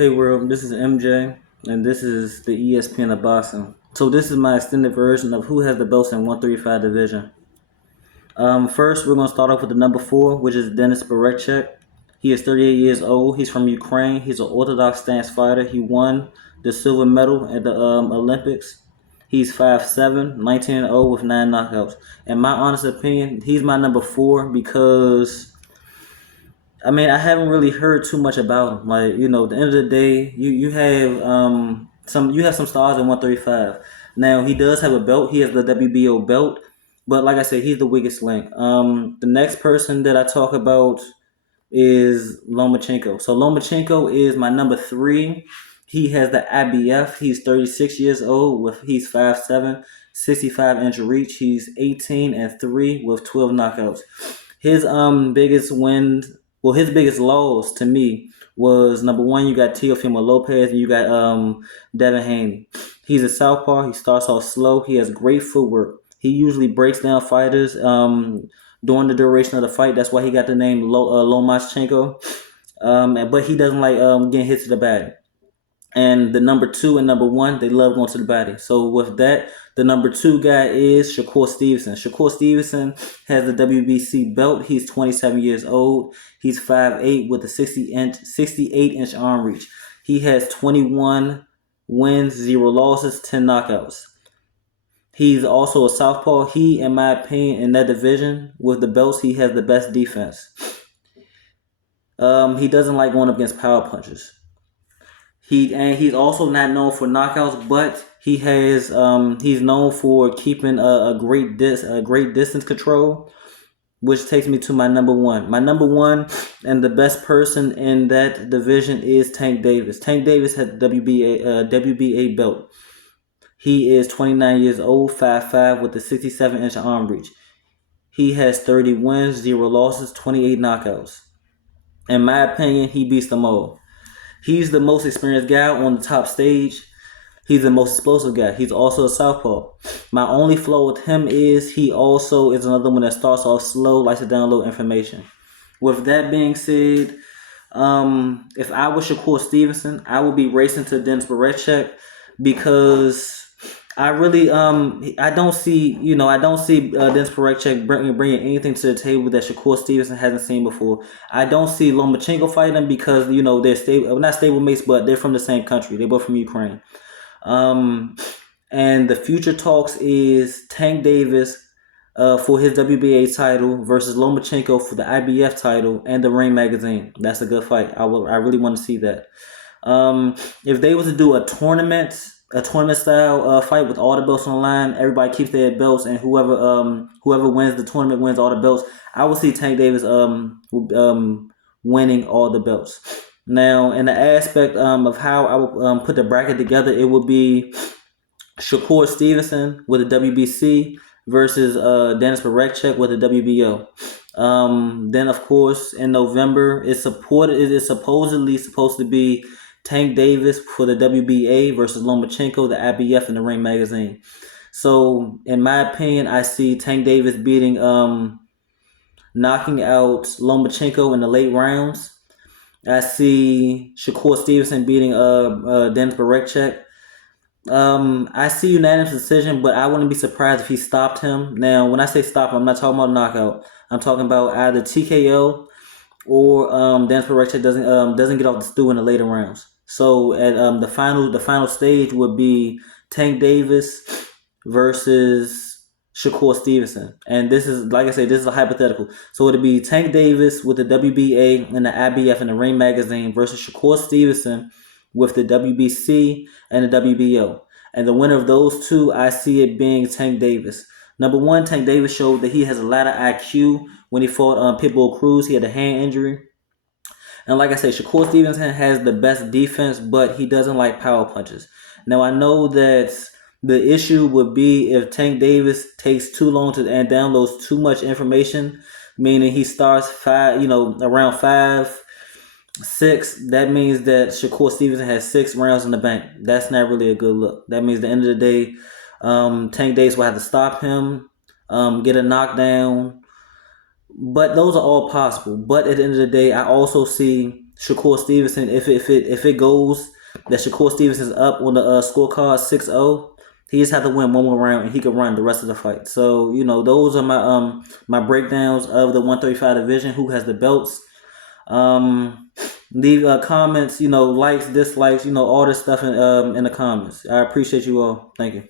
Hey world, this is MJ, and this is the ESPN of boxing. So this is my extended version of who has the belts in 135 division. First, we're gonna start off with the number four, which is Denis Berechek. He is 38 years old. He's from Ukraine. He's an orthodox stance fighter. He won the silver medal at the Olympics. He's 5'7", 19-0 with 9 knockouts. In my honest opinion, he's my number four because I haven't really heard too much about him. Like, at the end of the day, you have some stars in 135. Now he does have a belt. He has the WBO belt, but like I said, he's the weakest link. The next person that I talk about is Lomachenko. So Lomachenko is my number three. He has the IBF. He's 36 years old. He's 5'7", 65-inch reach. He's 18-3 with 12 knockouts. His biggest wins, well, his biggest loss to me was number one. You got Teofimo Lopez and you got Devin Haney. He's a southpaw. He starts off slow. He has great footwork. He usually breaks down fighters during the duration of the fight. That's why he got the name Lomachenko. But he doesn't like getting hit to the body. And the number two and number one, they love going to the body. So with that, the number two guy is Shakur Stevenson. Shakur Stevenson has the WBC belt. He's 27 years old. He's 5'8" with a 68-inch arm reach. He has 21 wins, 0 losses, 10 knockouts. He's also a southpaw. He, in my opinion, in that division with the belts, he has the best defense. He doesn't like going up against power punches. He's also not known for knockouts, but he's known for keeping a great distance control, which takes me to my number one. My number one and the best person in that division is Tank Davis. Tank Davis has the WBA belt. He is 29 years old, 5'5", with a 67-inch arm reach. He has 30 wins, 0 losses, 28 knockouts. In my opinion, he beats them all. He's the most experienced guy on the top stage. He's the most explosive guy. He's also a southpaw. My only flaw with him is he also is another one that starts off slow, likes to download information. With that being said, if I was Shakur Stevenson, I would be racing to Denis Berechek because I really I don't see Denis Berechek bringing anything to the table that Shakur Stevenson hasn't seen before. I don't see Lomachenko fighting because they're stable, not stable mates, but they're from the same country. They're both from Ukraine. And the future talks is Tank Davis for his WBA title versus Lomachenko for the IBF title and the Ring magazine. That's a good fight. I really want to see that. If they was to do a tournament style fight with all the belts on the line, everybody keeps their belts, and whoever wins the tournament wins all the belts. I would see Tank Davis winning all the belts. Now, in the aspect of how I would put the bracket together, it would be Shakur Stevenson with the WBC versus Denis Berechek with the WBO. Then, of course, in November, it is supposedly supposed to be Tank Davis for the WBA versus Lomachenko, the IBF, and the Ring magazine. So, in my opinion, I see Tank Davis knocking out Lomachenko in the late rounds. I see Shakur Stevenson beating Denis Berechek. I see unanimous decision, but I wouldn't be surprised if he stopped him. Now, when I say stop, I'm not talking about knockout. I'm talking about either TKO or Denis Berechek doesn't get off the stool in the later rounds. So at the final stage would be Tank Davis versus Shakur Stevenson, and this is, like I said, this is a hypothetical. So it'd be Tank Davis with the WBA and the IBF and the Ring magazine versus Shakur Stevenson with the WBC and the WBO. And the winner of those two, I see it being Tank Davis. Number one, Tank Davis showed that he has a lot of IQ when he fought Pitbull Cruz. He had a hand injury. And like I said, Shakur Stevenson has the best defense, but he doesn't like power punches. Now, I know that the issue would be if Tank Davis takes too long and downloads too much information, meaning he starts around 5, 6. That means that Shakur Stevenson has 6 rounds in the bank. That's not really a good look. That means at the end of the day, Tank Davis will have to stop him, get a knockdown. But those are all possible. But at the end of the day, I also see Shakur Stevenson, if it goes that Shakur Stevenson's up on the scorecard 6-0, he just have to win one more round and he can run the rest of the fight. So those are my breakdowns of the 135 division. Who has the belts? Leave comments, likes, dislikes, all this stuff in the comments. I appreciate you all. Thank you.